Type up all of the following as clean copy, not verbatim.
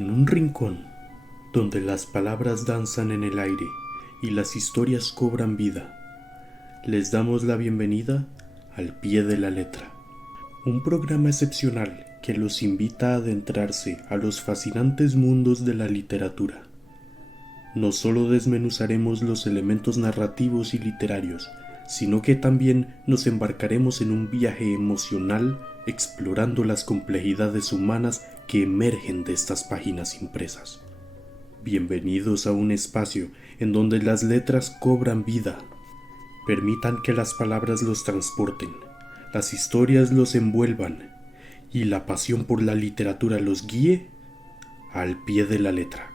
En un rincón, donde las palabras danzan en el aire y las historias cobran vida, les damos la bienvenida al pie de la letra, un programa excepcional que los invita a adentrarse a los fascinantes mundos de la literatura. No solo desmenuzaremos los elementos narrativos y literarios, sino que también nos embarcaremos en un viaje emocional explorando las complejidades humanas que emergen de estas páginas impresas. Bienvenidos a un espacio en donde las letras cobran vida. Permitan que las palabras los transporten, las historias los envuelvan y la pasión por la literatura los guíe al pie de la letra.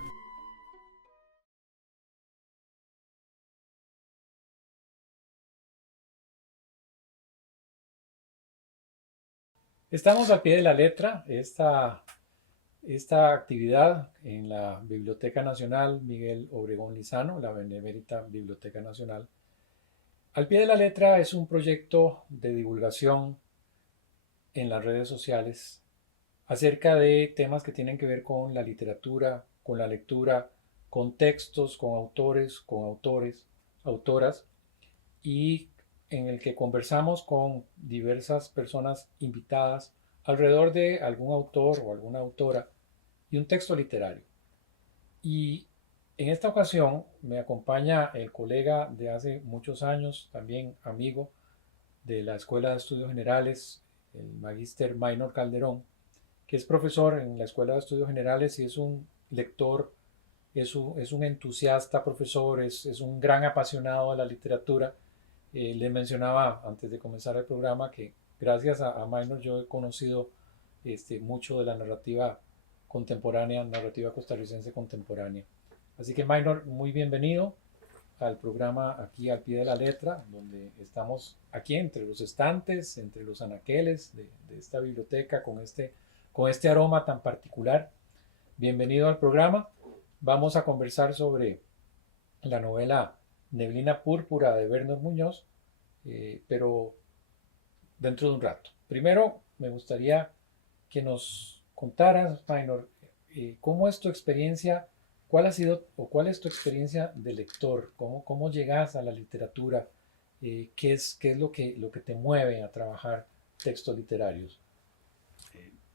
Estamos al pie de la letra, esta actividad en la Biblioteca Nacional Miguel Obregón Lizano, la Benemérita Biblioteca Nacional. Al pie de la letra es un proyecto de divulgación en las redes sociales acerca de temas que tienen que ver con la literatura, con la lectura, con textos, con autores, autoras, y en el que conversamos con diversas personas invitadas alrededor de algún autor o alguna autora y un texto literario. Y en esta ocasión me acompaña el colega de hace muchos años, también amigo de la Escuela de Estudios Generales, el magíster Maynor Calderón, que es profesor en la Escuela de Estudios Generales y es un lector, es un entusiasta profesor, es un gran apasionado de la literatura. Le mencionaba antes de comenzar el programa que gracias a Minor yo he conocido mucho de la narrativa contemporánea, narrativa costarricense contemporánea. Así que Minor, muy bienvenido al programa aquí al pie de la letra, donde estamos aquí entre los estantes, entre los anaqueles de esta biblioteca con este aroma tan particular. Bienvenido al programa. Vamos a conversar sobre la novela Neblina Púrpura de Bernard Muñoz, pero dentro de un rato. Primero, me gustaría que nos contaras, Minor, cómo es tu experiencia, cuál ha sido o cuál es tu experiencia de lector, cómo llegas a la literatura, qué es lo que te mueve a trabajar textos literarios.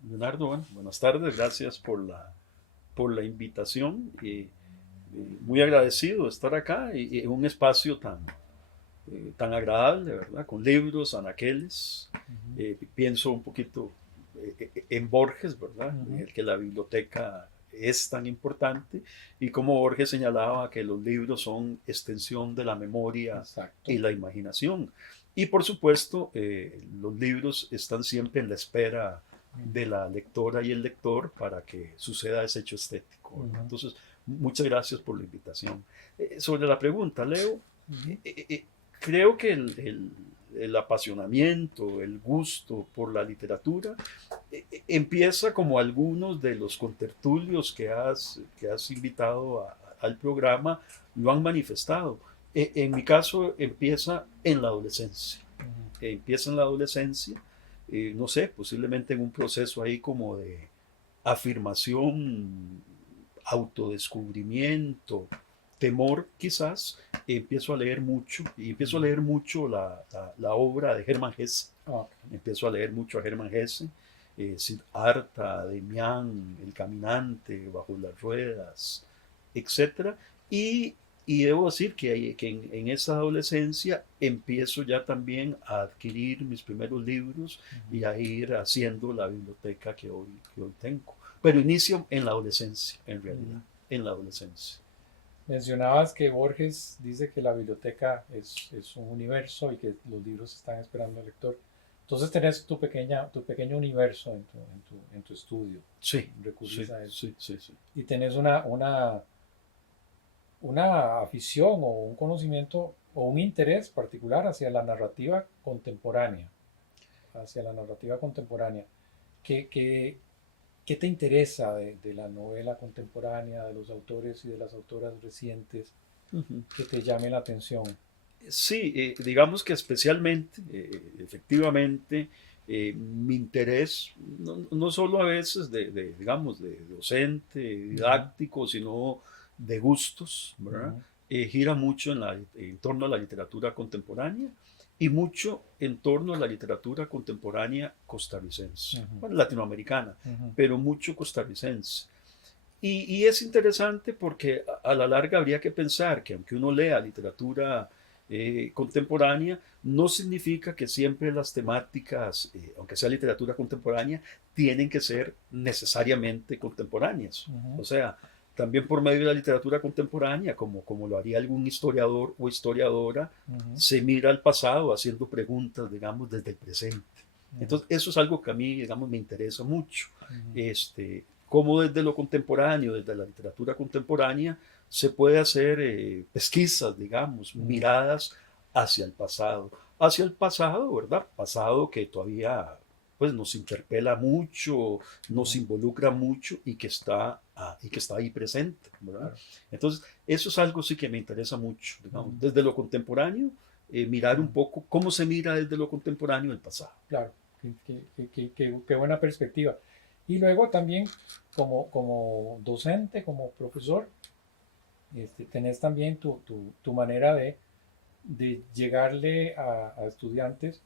Leonardo, bueno, buenas tardes, gracias por la invitación. Muy agradecido de estar acá y en un espacio tan agradable, ¿verdad? Con libros, anaqueles. Pienso un poquito en Borges, ¿verdad? En el que la biblioteca es tan importante y como Borges señalaba que los libros son extensión de la memoria Exacto. y la imaginación. Y por supuesto, los libros están siempre en la espera de la lectora y el lector para que suceda ese hecho estético. Entonces, muchas gracias por la invitación. Sobre la pregunta, Leo, creo que el apasionamiento, el gusto por la literatura empieza como algunos de los contertulios que has invitado al programa lo han manifestado. En mi caso empieza en la adolescencia. Empieza en la adolescencia, no sé, posiblemente en un proceso ahí como de afirmación, autodescubrimiento, temor quizás, empiezo a leer mucho y empiezo a leer mucho la obra de Hermann Hesse. Okay. Empiezo a leer mucho a Hermann Hesse, Siddhartha, Demián, El Caminante, Bajo las Ruedas, etcétera. Y debo decir que en esa adolescencia empiezo ya también a adquirir mis primeros libros y a ir haciendo la biblioteca que hoy tengo. Pero inicio en la adolescencia, en realidad, en la adolescencia. Mencionabas que Borges dice que la biblioteca es un universo y que los libros están esperando al lector. Entonces tenés tu pequeño universo en tu estudio. Sí, Recurrís sí, a eso. sí, sí, sí. Y tenés una afición o un conocimiento o un interés particular hacia la narrativa contemporánea. Hacia la narrativa contemporánea. ¿Qué, qué te interesa de la novela contemporánea, de los autores y de las autoras recientes Uh-huh. que te llame la atención? Sí, digamos que especialmente, efectivamente, mi interés, no solo a veces digamos, de docente, didáctico, sino de gustos, ¿verdad? Gira mucho en torno a la literatura contemporánea y mucho en torno a la literatura contemporánea costarricense, bueno, latinoamericana, pero mucho costarricense. Y es interesante porque a la larga habría que pensar que aunque uno lea literatura contemporánea, no significa que siempre las temáticas, aunque sea literatura contemporánea, tienen que ser necesariamente contemporáneas. O sea, también por medio de la literatura contemporánea, como lo haría algún historiador o historiadora, se mira al pasado haciendo preguntas, digamos, desde el presente. Entonces, eso es algo que a mí, digamos, me interesa mucho. Cómo desde lo contemporáneo, desde la literatura contemporánea, se puede hacer pesquisas, digamos, miradas hacia el pasado. Hacia el pasado, ¿verdad? Pasado que todavía pues, nos interpela mucho, nos involucra mucho y que está ahí presente, ¿verdad? Entonces, eso es algo sí que me interesa mucho, digamos, desde lo contemporáneo, mirar un poco cómo se mira desde lo contemporáneo el pasado. Claro, qué buena perspectiva. Y luego también como docente, como profesor, tenés también tu manera de llegarle a estudiantes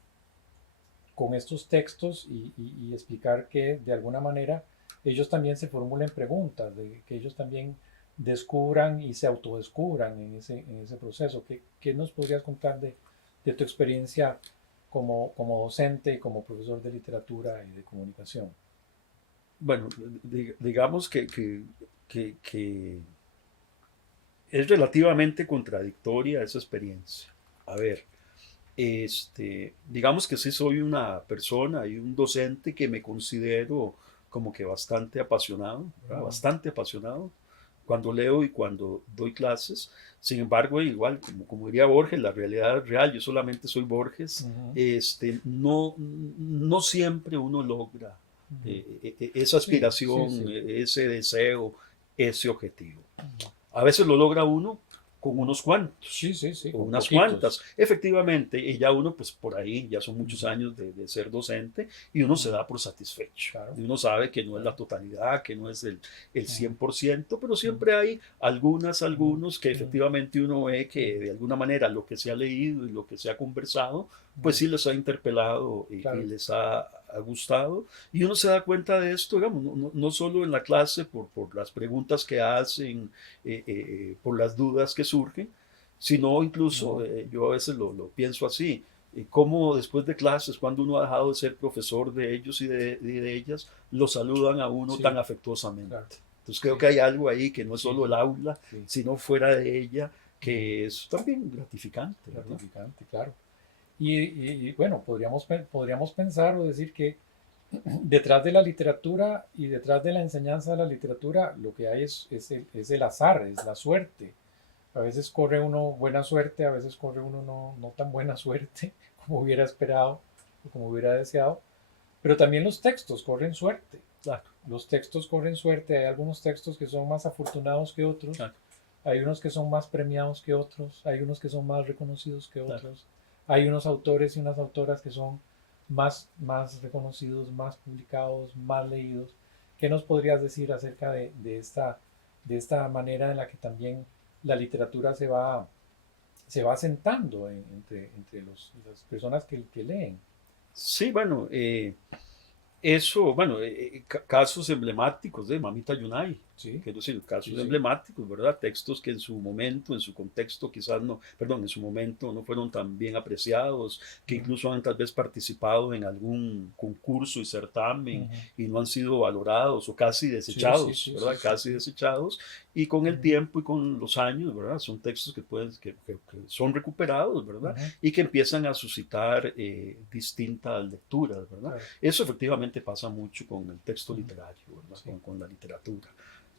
con estos textos y explicar que de alguna manera ellos también se formulen preguntas, que ellos también descubran y se autodescubran en ese proceso. ¿Qué nos podrías contar de tu experiencia como docente y como profesor de literatura y de comunicación? Bueno, digamos que es relativamente contradictoria esa experiencia. A ver, digamos que sí soy una persona y un docente que me considero como que bastante apasionado, bastante apasionado cuando leo y cuando doy clases. Sin embargo, igual, como diría Borges, la realidad es real, yo solamente soy Borges, no siempre uno logra esa aspiración, ese deseo, ese objetivo. A veces lo logra uno con unos cuantos, con unas cuantas, efectivamente, y ya uno, pues por ahí, ya son muchos años de ser docente, y uno se da por satisfecho, claro. Y uno sabe que no es la totalidad, que no es el 100%, pero siempre hay algunos que efectivamente uno ve que de alguna manera lo que se ha leído y lo que se ha conversado, pues sí les ha interpelado y les ha gustado, y uno se da cuenta de esto, digamos, no solo en la clase por las preguntas que hacen, por las dudas que surgen, sino incluso, yo a veces lo pienso así, cómo después de clases, cuando uno ha dejado de ser profesor de ellos y de ellas, lo saludan a uno tan afectuosamente. Claro. Entonces creo que hay algo ahí que no es solo el aula, sino fuera de ella, que es también gratificante. Gratificante, claro. Y bueno, podríamos pensar o decir que detrás de la literatura y detrás de la enseñanza de la literatura lo que hay es el azar, es la suerte. A veces corre uno buena suerte, a veces corre uno no tan buena suerte como hubiera esperado o como hubiera deseado, pero también los textos corren suerte. Claro. Los textos corren suerte, hay algunos textos que son más afortunados que otros, claro. Hay unos que son más premiados que otros, hay unos que son más reconocidos que otros. Claro. Hay unos autores y unas autoras que son más reconocidos, más publicados, más leídos. ¿Qué nos podrías decir acerca de esta manera en la que también la literatura se va asentando entre las personas que leen? Sí, bueno, casos emblemáticos de Mamita Yunay, quiero decir, casos emblemáticos, ¿verdad? Textos que en su momento, en su contexto, en su momento no fueron tan bien apreciados, que incluso han tal vez participado en algún concurso y certamen y no han sido valorados o casi desechados, ¿verdad? Casi desechados, y con el tiempo y con los años, ¿verdad? Son textos que son recuperados, ¿verdad? Y que empiezan a suscitar distintas lecturas, ¿verdad? Claro. Eso efectivamente pasa mucho con el texto literario, ¿verdad? Con la literatura.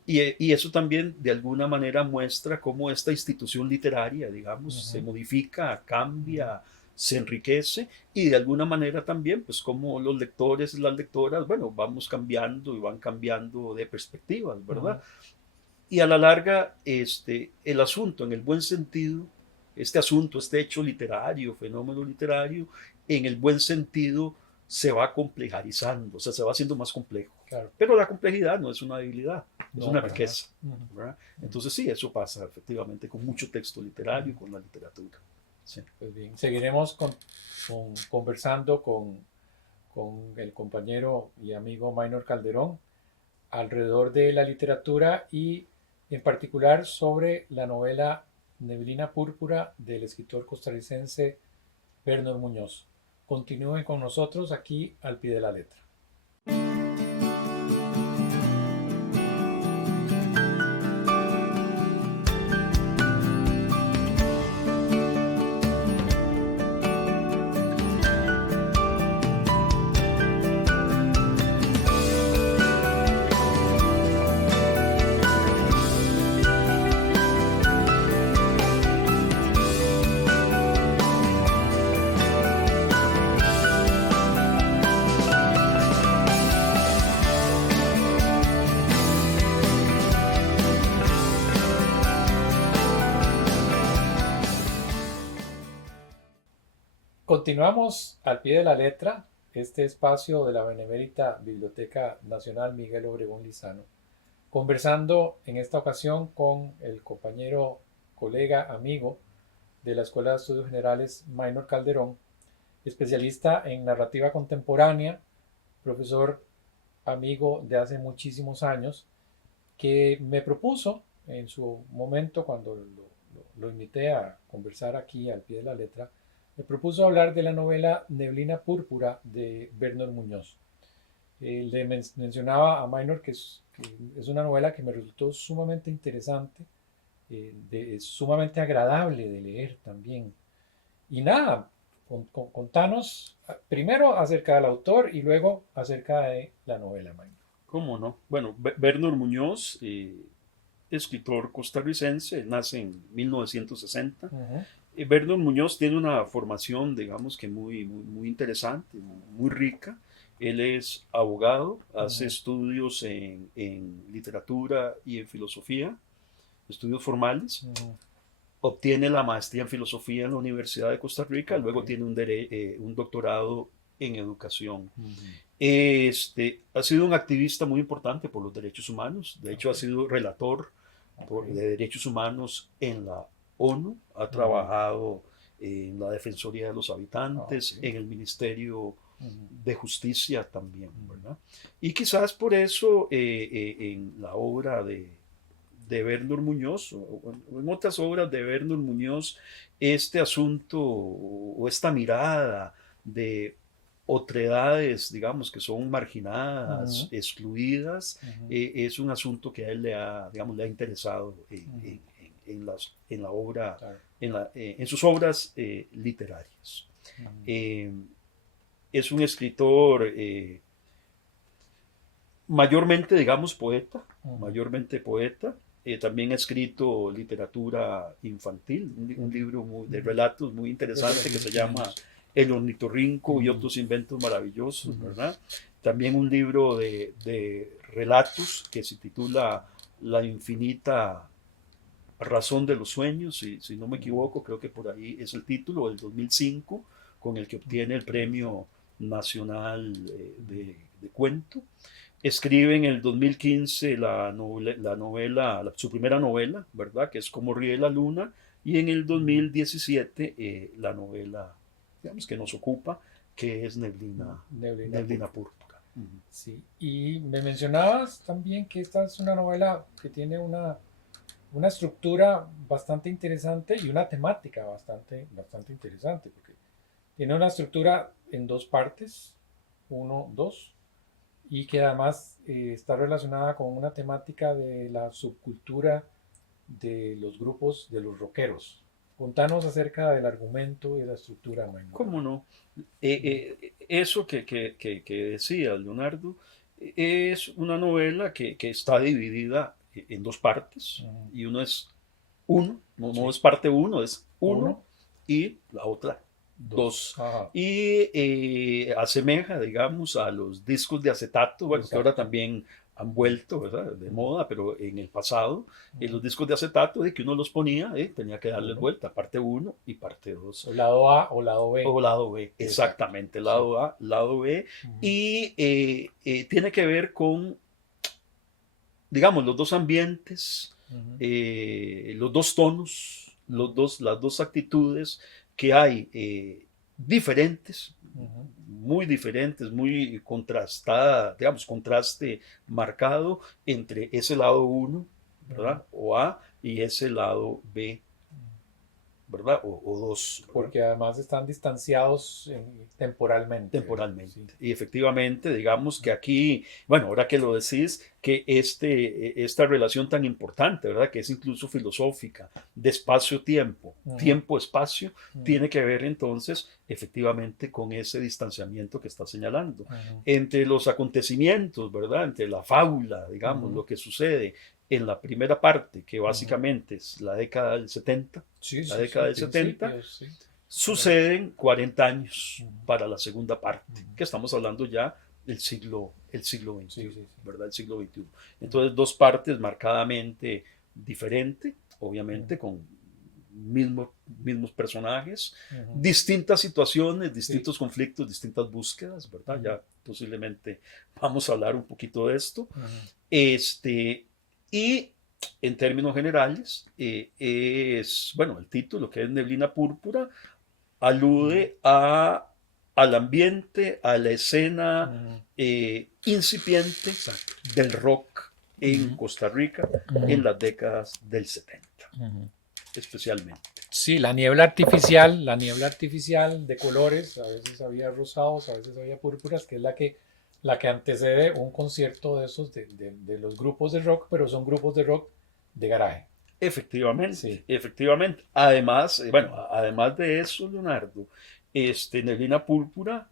Y eso también de alguna manera muestra cómo esta institución literaria, digamos, se modifica, cambia, se enriquece, y de alguna manera también, pues cómo los lectores y las lectoras, bueno, vamos cambiando y van cambiando de perspectivas, ¿verdad? Y a la larga, el asunto, en el buen sentido, este hecho literario, fenómeno literario, en el buen sentido, se va complejarizando, o sea, se va haciendo más complejo. Claro. Pero la complejidad no es una debilidad, es No, una para riqueza. nada. ¿Verdad? Entonces sí, eso pasa efectivamente con mucho texto literario y con la literatura. Sí. Pues bien, seguiremos conversando con el compañero y amigo Maynor Calderón alrededor de la literatura y en particular sobre la novela Neblina Púrpura del escritor costarricense Bernard Muñoz. Continúen con nosotros aquí al pie de la letra. Continuamos al pie de la letra, este espacio de la Benemérita Biblioteca Nacional Miguel Obregón Lizano, conversando en esta ocasión con el compañero, colega, amigo de la Escuela de Estudios Generales Maynor Calderón, especialista en narrativa contemporánea, profesor amigo de hace muchísimos años, que me propuso en su momento cuando lo invité a conversar aquí al pie de la letra, me propuso hablar de la novela Neblina Púrpura de Bernard Muñoz. Le mencionaba a Maynor que es una novela que me resultó sumamente interesante, sumamente agradable de leer también. Y nada, contanos primero acerca del autor y luego acerca de la novela, Maynor. ¿Cómo no? Bueno, Bernard Muñoz, escritor costarricense, nace en 1960. Bernard Muñoz tiene una formación, digamos que muy interesante, muy rica. Él es abogado, hace estudios en literatura y en filosofía, estudios formales. Obtiene la maestría en filosofía en la Universidad de Costa Rica, luego tiene un doctorado en educación. Ha sido un activista muy importante por los derechos humanos, de hecho ha sido relator de derechos humanos en la ONU, ha trabajado en la Defensoría de los Habitantes, en el Ministerio de Justicia también, ¿verdad? Y quizás por eso en la obra de Bernard Muñoz, o en otras obras de Bernard Muñoz, este asunto o esta mirada de otredades, digamos, que son marginadas, excluidas, es un asunto que a él le ha interesado en la obra, claro, en sus obras literarias. Es un escritor mayormente, digamos, poeta, mayormente poeta. También ha escrito literatura infantil, un libro de relatos muy interesante que se llama El ornitorrinco y otros inventos maravillosos, ¿verdad? También un libro de relatos que se titula La infinita razón de los sueños, si no me equivoco, creo que por ahí es el título, del 2005, con el que obtiene el Premio Nacional de Cuento. Escribe en el 2015 su primera novela, ¿verdad? Que es Como ríe la luna, y en el 2017 la novela, digamos, que nos ocupa, que es Neblina Púrpura. Sí, y me mencionabas también que esta es una novela que tiene una estructura bastante interesante y una temática bastante interesante, porque tiene una estructura en dos partes, 1, 2, y que además está relacionada con una temática de la subcultura de los grupos de los rockeros. Contanos acerca del argumento y de la estructura, Maynor. ¿Cómo no? Eso que decía Leonardo es una novela que está dividida en dos partes, y uno es no es parte 1, es 1 y la otra 2. Y asemeja, digamos, a los discos de acetato, bueno, que ahora también han vuelto, ¿verdad?, de moda, pero en el pasado, los discos de acetato, de que uno los ponía, tenía que darles vuelta, parte 1 y parte 2. O lado A o lado B. O lado B, exactamente, lado A, lado B. Y tiene que ver con, digamos, los dos ambientes, los dos tonos, las dos actitudes que hay diferentes, muy diferentes, muy contrastada, digamos, contraste marcado entre ese lado 1, ¿verdad? O A, y ese lado B, ¿verdad? O 2. Porque además están distanciados temporalmente. Temporalmente. Sí. Y efectivamente, digamos que aquí, bueno, ahora que lo decís, que esta relación tan importante, ¿verdad?, que es incluso filosófica, de espacio-tiempo, tiempo-espacio, tiene que ver entonces efectivamente con ese distanciamiento que está señalando. Entre los acontecimientos, ¿verdad?, entre la fábula, digamos, lo que sucede en la primera parte, que básicamente es la década del 70, del 70, suceden 40 años para la segunda parte, que estamos hablando ya del siglo XXI, ¿verdad? El siglo XXI. Entonces, dos partes marcadamente diferentes, obviamente con mismos personajes, distintas situaciones, distintos conflictos, distintas búsquedas, ¿verdad? Ya posiblemente vamos a hablar un poquito de esto. Y en términos generales, bueno, el título, que es Neblina Púrpura, alude al ambiente, a la escena incipiente del rock en Costa Rica en las décadas del 70, especialmente. Sí, la niebla artificial de colores, a veces había rosados, a veces había púrpuras, que es la que antecede un concierto de esos de los grupos de rock, pero son grupos de rock de garaje. Efectivamente, efectivamente. Además, bueno, además de eso, Leonardo, Neblina Púrpura,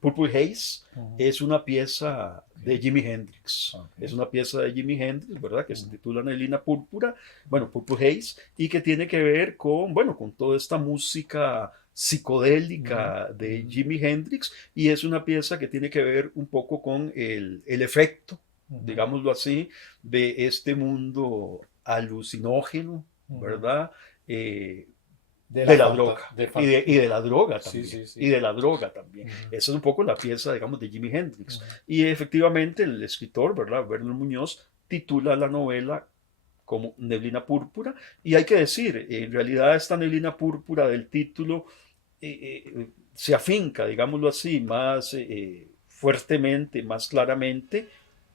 Purple Haze, es una pieza de Jimi Hendrix. Es una pieza de Jimi Hendrix, ¿verdad?, que se titula Neblina Púrpura, bueno, Purple Haze, y que tiene que ver con, bueno, con toda esta música psicodélica de Jimi Hendrix, y es una pieza que tiene que ver un poco con el efecto, digámoslo así, de este mundo alucinógeno, ¿verdad? De la droga. Y de la droga también. Y de la droga también. Esa es un poco la pieza, digamos, de Jimi Hendrix. Y efectivamente el escritor, ¿verdad?, Werner Muñoz, titula la novela como Neblina Púrpura. Y hay que decir, en realidad esta neblina púrpura del título se afinca, digámoslo así, más fuertemente, más claramente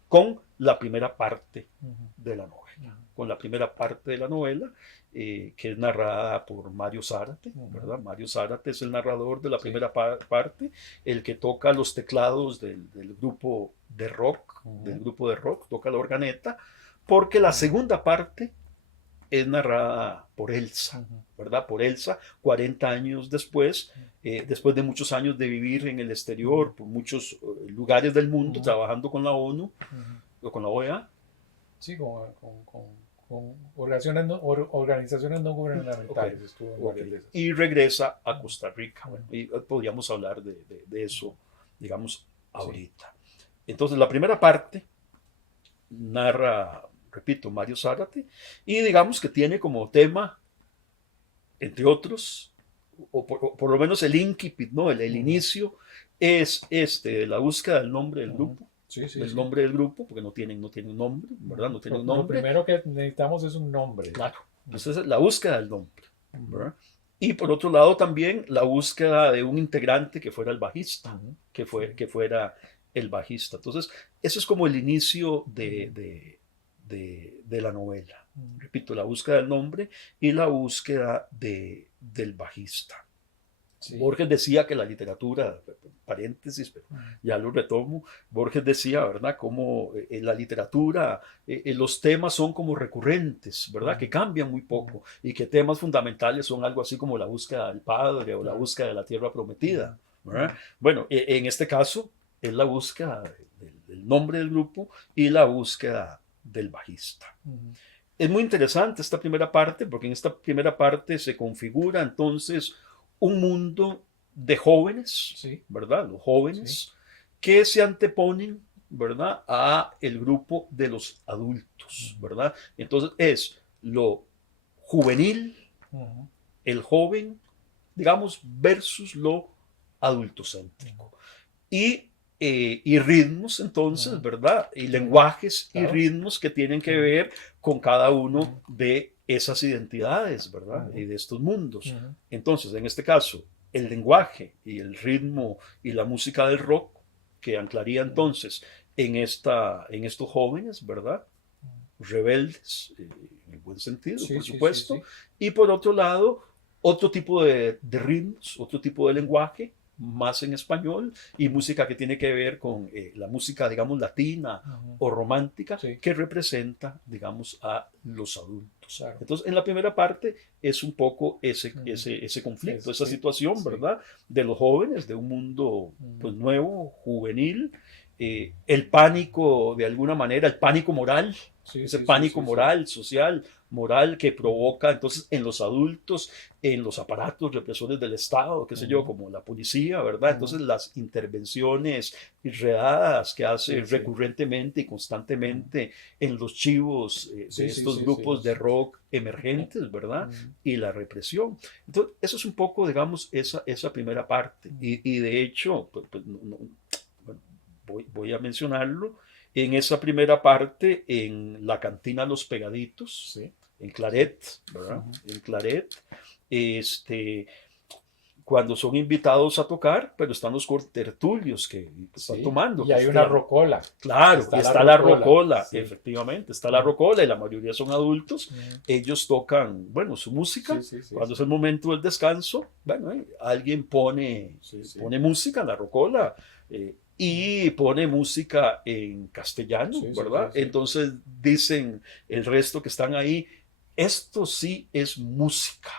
con la primera parte de la novela. Con la primera parte de la novela, que es narrada por Mario Zárate, ¿verdad? Mario Zárate es el narrador de la primera parte, el que toca los teclados del grupo de rock, toca la organeta, porque la segunda parte es narrada por Elsa, ¿verdad? Por Elsa, 40 años después, después de muchos años de vivir en el exterior, por muchos lugares del mundo, trabajando con la ONU o con la OEA. Sí, con organizaciones no gubernamentales. Y regresa a Costa Rica. Bueno, y podríamos hablar de eso, digamos, ahorita. Entonces, la primera parte narra, repito, Mario Zárate, y digamos que tiene como tema, entre otros, o por lo menos el incipit, ¿no? El inicio es la búsqueda del nombre del grupo. El nombre del grupo, porque no tienen nombre, ¿verdad? No tienen nombre. Lo primero que necesitamos es un nombre. Claro. Entonces, la búsqueda del nombre, ¿verdad? Y por otro lado también la búsqueda de un integrante que fuera el bajista, que fuera el bajista. Entonces, eso es como el inicio de la novela. Repito, la búsqueda del nombre y la búsqueda del bajista. Sí. Borges decía que la literatura, paréntesis, pero ya lo retomo, Borges decía, ¿verdad?, como en la literatura los temas son como recurrentes, ¿verdad?, que cambian muy poco, y que temas fundamentales son algo así como la búsqueda del padre o la búsqueda de la tierra prometida, ¿verdad? Bueno, en este caso es la búsqueda del nombre del grupo y la búsqueda del bajista. Es muy interesante esta primera parte, porque en esta primera parte se configura entonces un mundo de jóvenes, ¿verdad? Los jóvenes que se anteponen ¿verdad? A el grupo de los adultos, ¿verdad? Entonces es lo juvenil, el joven, digamos, versus lo adultocéntrico. Y ritmos, entonces, ¿verdad? Y lenguajes y ritmos que tienen que ver con cada uno de esas identidades, ¿verdad? Y de estos mundos. Entonces, en este caso, el lenguaje y el ritmo y la música del rock, que anclaría entonces en estos jóvenes, ¿verdad? Rebeldes, en el buen sentido, por supuesto. Y por otro lado, otro tipo de ritmos, otro tipo de lenguaje, más en español, y música que tiene que ver con la música, digamos, latina o romántica, que representa, digamos, a los adultos. Claro. Entonces, en la primera parte es un poco ese conflicto, esa situación, ¿verdad? De los jóvenes, de un mundo pues, nuevo, juvenil, el pánico, de alguna manera, el pánico moral, ese pánico moral, social, moral que provoca entonces en los adultos, en los aparatos represores del Estado, qué sé yo, como la policía, ¿verdad? Entonces las intervenciones enredadas que hace recurrentemente y constantemente en los chivos de estos grupos de rock emergentes, ¿verdad? Y la represión. Entonces eso es un poco, digamos, esa primera parte. Y de hecho, voy a mencionarlo, en esa primera parte, en la cantina Los Pegaditos, en Claret, ¿verdad? En Claret, cuando son invitados a tocar, pero están los contertulios que están tomando. Y hay una rocola. Claro, está la rocola, efectivamente, está la rocola y la mayoría son adultos. Ellos tocan, bueno, su música. Cuando es el momento del descanso, bueno, alguien pone música, la rocola, y pone música en castellano, ¿verdad? Entonces dicen el resto que están ahí, esto sí es música.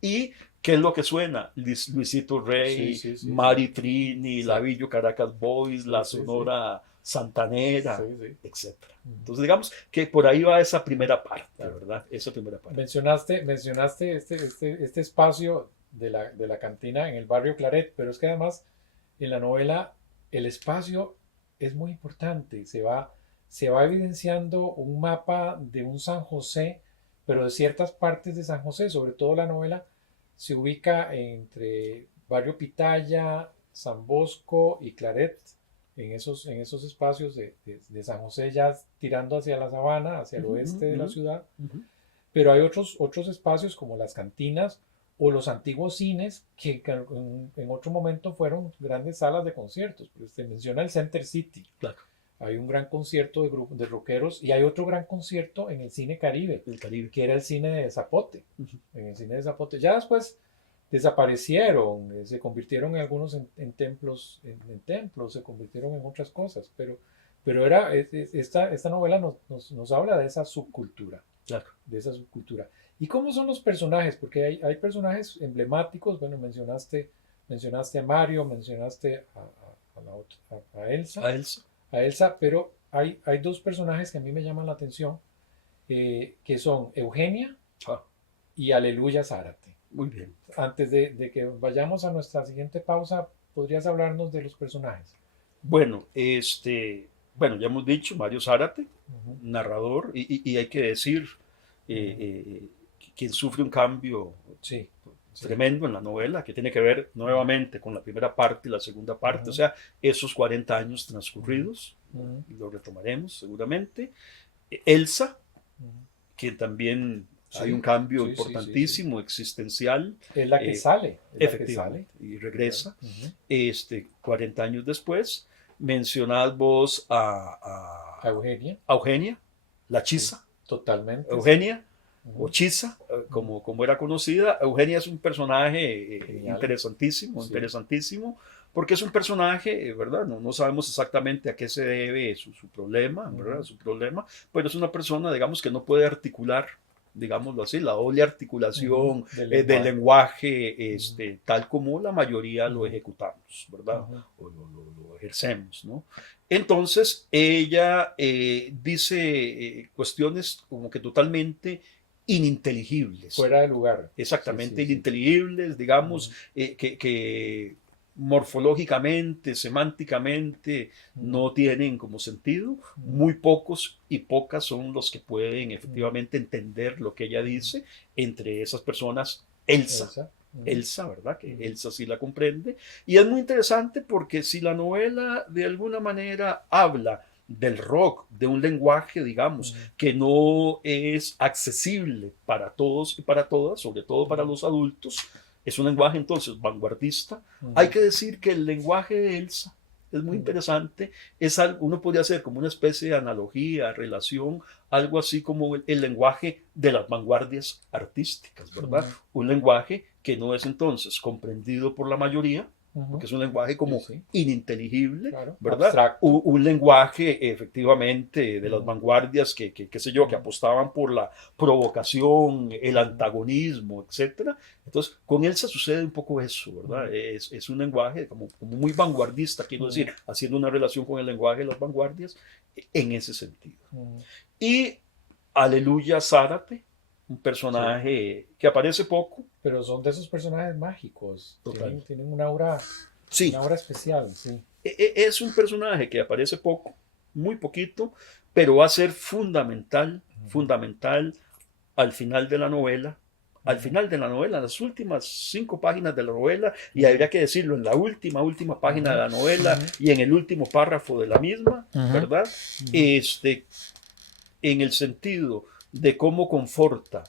¿Y qué es lo que suena? Luisito Rey, Mari Trini, la Villo Caracas Boys, la Sonora Santanera, etc. Entonces digamos que por ahí va esa primera parte, ¿verdad? Esa primera parte. Mencionaste este espacio de la cantina en el barrio Claret, pero es que además en la novela el espacio es muy importante. Se va evidenciando un mapa de un San José, pero de ciertas partes de San José, sobre todo la novela se ubica entre Barrio Pitaya, San Bosco y Claret, en esos espacios de San José, ya tirando hacia la sabana, hacia el oeste de la ciudad. Pero hay otros espacios como las cantinas o los antiguos cines que en otro momento fueron grandes salas de conciertos. Pues se menciona el Center City. Claro. Hay un gran concierto de rockeros y hay otro gran concierto en el Cine Caribe, que era el cine de Zapote. En el cine de Zapote. Ya después desaparecieron, se convirtieron en algunos en templos, se convirtieron en otras cosas, pero esta novela nos habla de esa subcultura. Claro. De esa subcultura. ¿Y cómo son los personajes? Porque hay personajes emblemáticos. Bueno, mencionaste a Mario, mencionaste a Elsa. A Elsa, pero hay dos personajes que a mí me llaman la atención, que son Eugenia y Aleluya Zárate. Muy bien. Antes de que vayamos a nuestra siguiente pausa, ¿podrías hablarnos de los personajes? Bueno, ya hemos dicho, Mario Zárate, narrador, y hay que decir quien sufre un cambio tremendo en la novela, que tiene que ver nuevamente con la primera parte y la segunda parte, o sea, esos 40 años transcurridos, y lo retomaremos seguramente. Elsa, quien también hay un cambio importantísimo, existencial. Es la que sale. Efectivamente, y regresa 40 años después. Mencionad vos a Eugenia, la Chisa. Totalmente. Eugenia, o Chisa, como era conocida. Eugenia es un personaje interesantísimo, porque es un personaje, ¿verdad? No sabemos exactamente a qué se debe su problema, ¿verdad? Su problema, pero es una persona, digamos, que no puede articular, digámoslo así, la doble articulación del lenguaje tal como la mayoría lo ejecutamos, ¿verdad? O lo ejercemos, ¿no? Entonces, ella dice cuestiones como que totalmente ininteligibles. Fuera de lugar. Exactamente, ininteligibles, digamos, que morfológicamente, semánticamente, no tienen como sentido. Muy pocos y pocas son los que pueden efectivamente entender lo que ella dice. Entre esas personas, Elsa. Elsa, ¿verdad? Que Elsa sí la comprende. Y es muy interesante porque si la novela de alguna manera habla del rock, de un lenguaje, digamos, que no es accesible para todos y para todas, sobre todo para los adultos, es un lenguaje entonces vanguardista. Hay que decir que el lenguaje de Elsa es muy interesante. Es algo, uno podría hacer como una especie de analogía, relación, algo así como el lenguaje de las vanguardias artísticas, ¿verdad? Un lenguaje que no es entonces comprendido por la mayoría, porque es un lenguaje como ininteligible, claro, ¿verdad? Un lenguaje efectivamente de las vanguardias que qué sé yo, que apostaban por la provocación, el antagonismo, etcétera. Entonces, con Elsa sucede un poco eso, ¿verdad? Es un lenguaje como muy vanguardista, quiero decir, haciendo una relación con el lenguaje de las vanguardias en ese sentido. Y Aleluya Zárate, un personaje que aparece poco. Pero son de esos personajes mágicos. Tienen una aura especial. Sí. Es un personaje que aparece poco, muy poquito, pero va a ser fundamental al final de la novela. Al final de la novela, en las últimas 5 páginas de la novela, y habría que decirlo, en la última página de la novela y en el último párrafo de la misma, ¿verdad? En el sentido de cómo conforta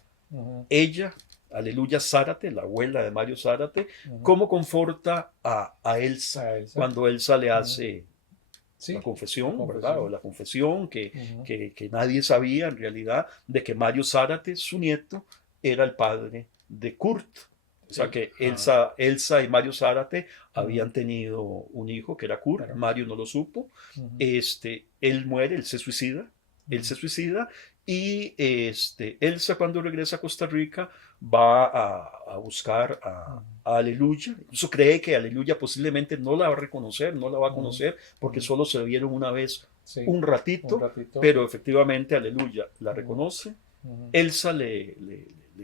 ella, Aleluya Zárate, la abuela de Mario Zárate, cómo conforta a Elsa cuando Elsa le hace la confesión, ¿verdad? O la confesión que nadie sabía en realidad de que Mario Zárate, su nieto, era el padre de Kurt. O sea que Elsa y Mario Zárate habían tenido un hijo que era Kurt. Claro. Mario no lo supo. Él muere, él se suicida. Y Elsa, cuando regresa a Costa Rica, va a buscar a Aleluya. Incluso cree que Aleluya posiblemente no la va a reconocer, no la va a conocer, porque solo se vieron una vez un ratito, pero efectivamente Aleluya la reconoce. Elsa le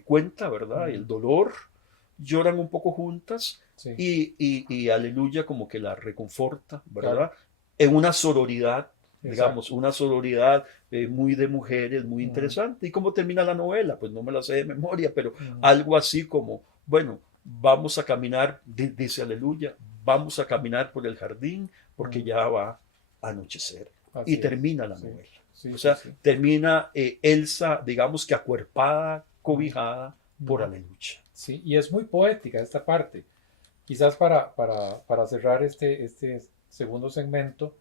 cuenta, ¿verdad? El dolor, lloran un poco juntas y Aleluya como que la reconforta, ¿verdad? Claro. En una sororidad. Digamos, una sororidad muy de mujeres, muy interesante. ¿Y cómo termina la novela? Pues no me la sé de memoria, pero algo así como, bueno, vamos a caminar, dice Aleluya, vamos a caminar por el jardín porque ya va a anochecer. Así y termina la novela. O sea, termina Elsa, digamos que acuerpada, cobijada por Aleluya. Sí, y es muy poética esta parte. Quizás para cerrar este segundo segmento,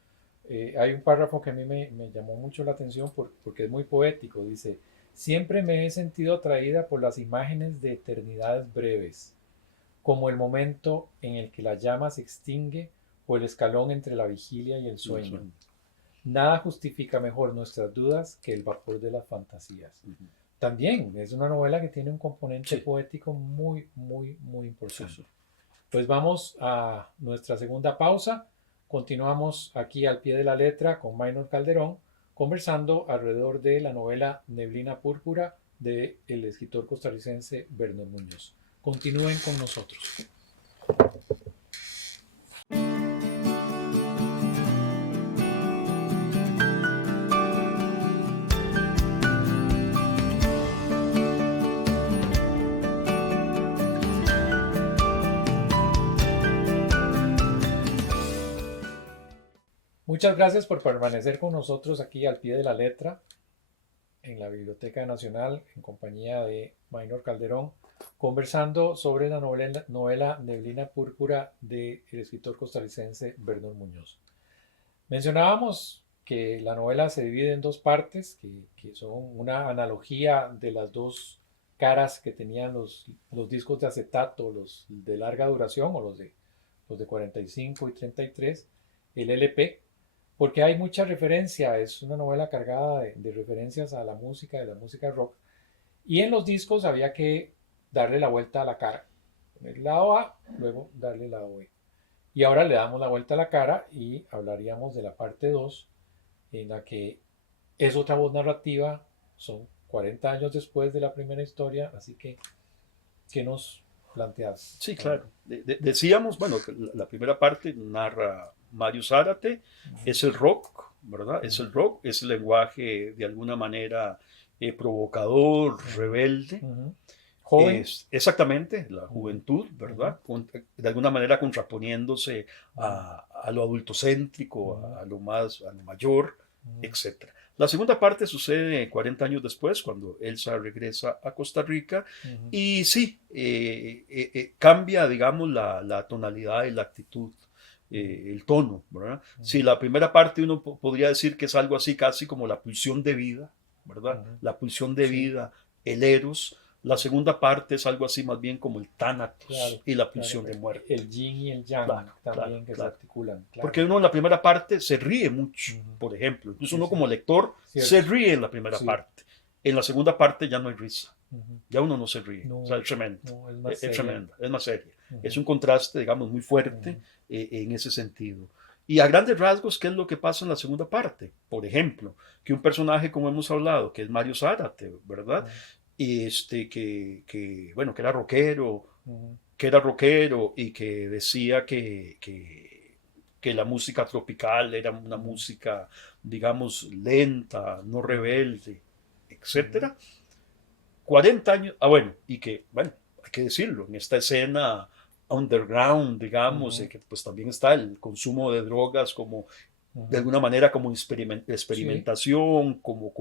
hay un párrafo que a mí me llamó mucho la atención porque es muy poético. Dice: siempre me he sentido atraída por las imágenes de eternidades breves, como el momento en el que la llama se extingue o el escalón entre la vigilia y el sueño. Nada justifica mejor nuestras dudas que el vapor de las fantasías. También es una novela que tiene un componente poético muy, muy, muy importante. Pues vamos a nuestra segunda pausa. Continuamos aquí al pie de la letra con Maynor Calderón, conversando alrededor de la novela Neblina Púrpura del escritor costarricense Bernard Muñoz. Continúen con nosotros. Muchas gracias por permanecer con nosotros aquí al pie de la letra en la Biblioteca Nacional en compañía de Maynor Calderón, conversando sobre la novela Neblina Púrpura del escritor costarricense Bernard Muñoz. Mencionábamos que la novela se divide en 2 partes, que son una analogía de las 2 caras que tenían los discos de acetato, los de larga duración o los de 45 y 33, el LP, porque hay mucha referencia, es una novela cargada de referencias a la música, de la música rock, y en los discos había que darle la vuelta a la cara, poner el lado A, luego darle el lado B. Y ahora le damos la vuelta a la cara y hablaríamos de la parte 2, en la que es otra voz narrativa, son 40 años después de la primera historia, así que ¿qué nos planteas. Sí, claro. Decíamos, bueno, que la primera parte narra Mario Zárate, es el rock, ¿verdad? Es el rock, es el lenguaje de alguna manera provocador, rebelde. Joven. Exactamente, la juventud, ¿verdad? De alguna manera contraponiéndose a lo adultocéntrico, a lo mayor, etc. La segunda parte sucede 40 años después, cuando Elsa regresa a Costa Rica, y sí, cambia, digamos, la tonalidad y la actitud, el tono, ¿verdad? Sí, la primera parte uno podría decir que es algo así casi como la pulsión de vida, ¿verdad? La pulsión de vida, el eros. La segunda parte es algo así más bien como el tánatos y la pulsión de muerte. El yin y el yang también que se articulan. Porque uno en la primera parte se ríe mucho, por ejemplo. Incluso uno como lector se ríe en la primera parte. En la segunda parte ya no hay risa. Ya uno no se ríe. O sea, es tremendo. Es tremendo. Es más seria. Es un contraste, digamos, muy fuerte en ese sentido. Y a grandes rasgos, ¿qué es lo que pasa en la segunda parte? Por ejemplo, que un personaje, como hemos hablado, que es Mario Zárate, ¿verdad? Y que era rockero, y que decía que la música tropical era una música, digamos, lenta, no rebelde, etcétera. 40 años, y que, bueno, hay que decirlo, en esta escena underground, digamos, que pues también está el consumo de drogas como de alguna manera como experimentación, como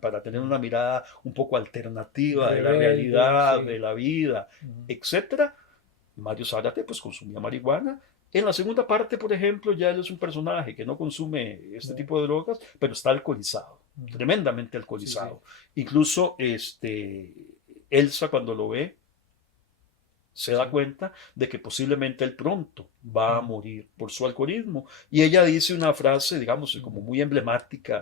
para tener una mirada un poco alternativa de la realidad, de la vida, etcétera. Mario Zárate pues consumía marihuana. En la segunda parte, por ejemplo, ya él es un personaje que no consume este tipo de drogas, pero está alcoholizado, tremendamente alcoholizado. Incluso Elsa, cuando lo ve, se da cuenta de que posiblemente él pronto va a morir por su alcoholismo. Y ella dice una frase, digamos, como muy emblemática,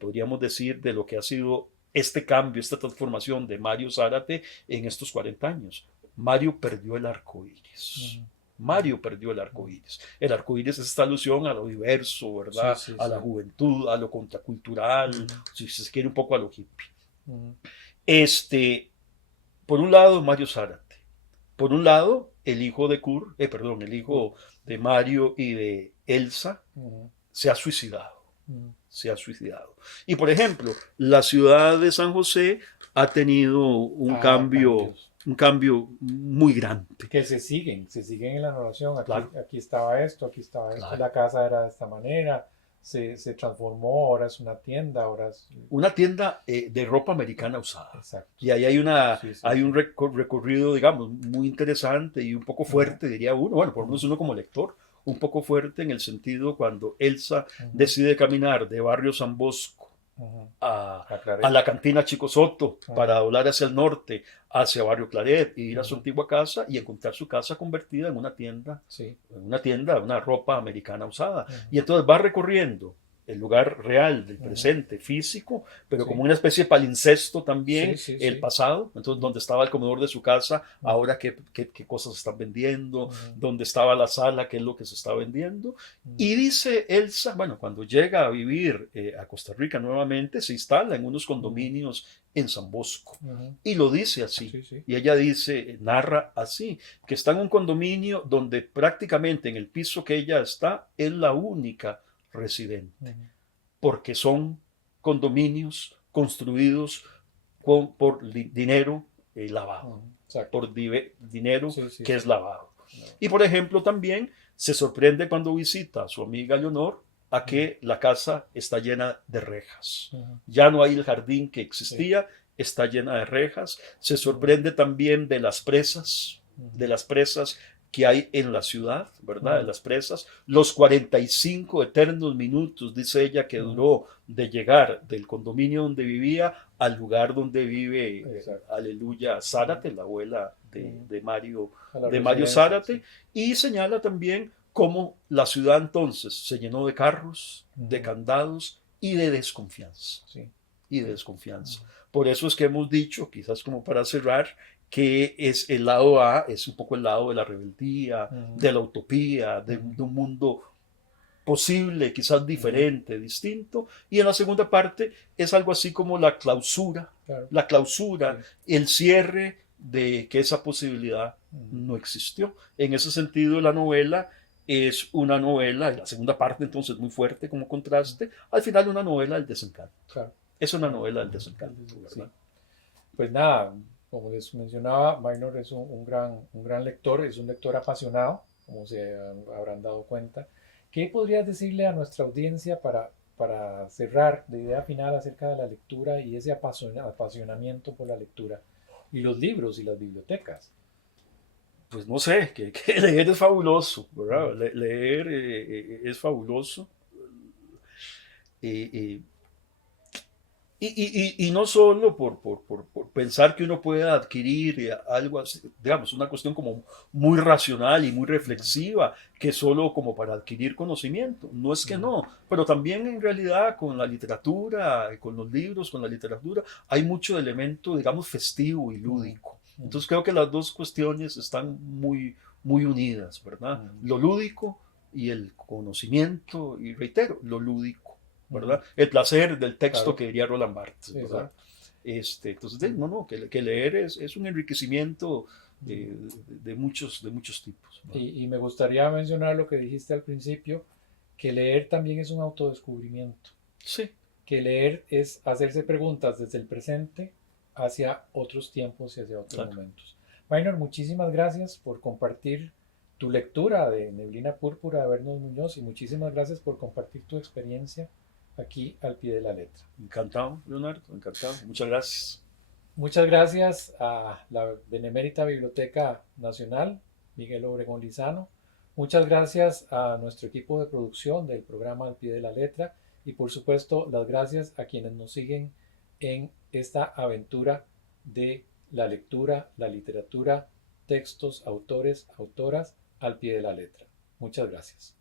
podríamos decir, de lo que ha sido este cambio, esta transformación de Mario Zárate en estos 40 años. Mario perdió el arco iris. Mario perdió el arco iris. El arco iris es esta alusión a lo diverso, ¿verdad? A la juventud, a lo contracultural, si se quiere un poco a lo hippie. Por un lado, Mario Zárate. Por un lado, el hijo de Mario y de Elsa se ha suicidado. Se ha suicidado. Y por ejemplo, la ciudad de San José ha tenido un cambio muy grande. Que se siguen en la narración. Aquí estaba esto, la casa era de esta manera. Se transformó, ahora es una tienda, una tienda de ropa americana usada. Exacto. Y ahí hay un recorrido, digamos, muy interesante y un poco fuerte, diría uno. Bueno, por lo menos uno como lector, un poco fuerte en el sentido cuando Elsa decide caminar de Barrio San Bosco a la cantina Chico Soto para doblar hacia el norte, hacia Barrio Claret, e ir a su antigua casa y encontrar su casa convertida en una tienda, una ropa americana usada. Y entonces va recorriendo el lugar real del presente físico, pero como una especie de palincesto también, el pasado. Entonces, donde estaba el comedor de su casa, ahora qué cosas se están vendiendo, donde estaba la sala, qué es lo que se está vendiendo. Y dice Elsa, bueno, cuando llega a vivir a Costa Rica nuevamente, se instala en unos condominios en San Bosco. Y lo dice así. Y ella narra así, que está en un condominio donde prácticamente en el piso que ella está, es la única residente, porque son condominios construidos por dinero lavado, por dinero que es lavado. Y por ejemplo también se sorprende cuando visita a su amiga Leonor a que la casa está llena de rejas. Ya no hay el jardín que existía, está llena de rejas. Se sorprende también de las presas, que hay en la ciudad, ¿verdad? De las presas, los 45 eternos minutos, dice ella, que duró de llegar del condominio donde vivía al lugar donde vive, aleluya, Zárate, la abuela de Mario Zárate, y señala también cómo la ciudad entonces se llenó de carros, de candados y de desconfianza. Por eso es que hemos dicho, quizás como para cerrar, que es el lado A, es un poco el lado de la rebeldía, de la utopía, de un mundo posible, quizás diferente, distinto, y en la segunda parte es algo así como la clausura, el cierre de que esa posibilidad no existió. En ese sentido, la novela es una novela, y la segunda parte entonces muy fuerte como contraste, al final una novela del desencanto. Claro. Es una novela del desencanto, Sí. ¿verdad? Pues nada, como les mencionaba, Maynor es un gran lector, es un lector apasionado, como se habrán dado cuenta. ¿Qué podrías decirle a nuestra audiencia para cerrar de idea final acerca de la lectura y ese apasionamiento por la lectura y los libros y las bibliotecas? Pues no sé, que leer es fabuloso, ¿verdad? Leer es fabuloso. Eh, y no solo por pensar que uno puede adquirir algo así, digamos, una cuestión como muy racional y muy reflexiva, que solo como para adquirir conocimiento. No es que no, pero también en realidad con la literatura, con los libros, con la literatura, hay mucho elemento, digamos, festivo y lúdico. Entonces creo que las dos cuestiones están muy unidas, ¿verdad? Lo lúdico y el conocimiento, y reitero, lo lúdico. ¿Verdad? El placer del texto, claro, que diría Roland Barthes, ¿verdad? Entonces, que leer es un enriquecimiento de muchos tipos, ¿no? Y me gustaría mencionar lo que dijiste al principio, que leer también es un autodescubrimiento. Sí. Que leer es hacerse preguntas desde el presente hacia otros tiempos y hacia otros, claro, momentos. Maynor, muchísimas gracias por compartir tu lectura de Neblina Púrpura de Vernos Muñoz y muchísimas gracias por compartir tu experiencia aquí al pie de la letra. Encantado, Leonardo, encantado. Muchas gracias. Muchas gracias a la Benemérita Biblioteca Nacional, Miguel Obregón Lizano. Muchas gracias a nuestro equipo de producción del programa Al pie de la letra y por supuesto las gracias a quienes nos siguen en esta aventura de la lectura, la literatura, textos, autores, autoras al pie de la letra. Muchas gracias.